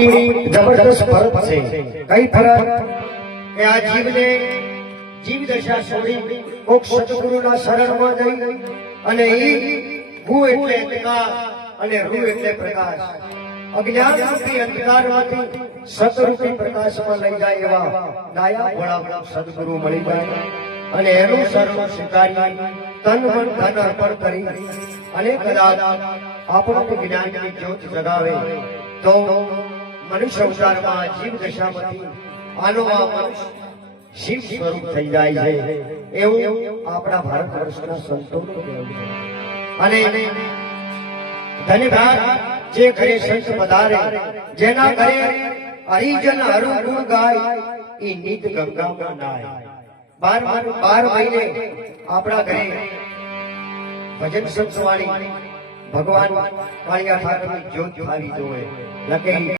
जबरदस्त फर्क है। कई फर्क के आ जीव ने जीव दशा छोड़ी कोक सतगुरुना शरणમાં જઈ અને ઈ હું એટલે અંધકાર અને રૂ એટલે પ્રકાશ અજ્ઞાન રૂપી અંધકારમાંથી સતરૂપી પ્રકાશમાં લઈ જાય એવા દયા ભોળા સદગુરુ મળી જાય અને એનું શરણ સ્વીકારી તન મન ધન અર્પણ કરી અને કદાચ આપણને જ્ઞાનની જ્યોત જગાવે તો मनुष्य अवतार में जीव दशा में आनो शिव स्वरूप थई जाय छे एवं आपणा भारत वर्षना संतों अने धन्यवाद जे घरे संत पधारे जेना घरे हरिजन हरु गुण गाय ई नित गंगा में नाय 12 महीने आपणा घरे भजन संतवाणी भगवान कालिया ठाकुर ज्योत भावी जोए लगे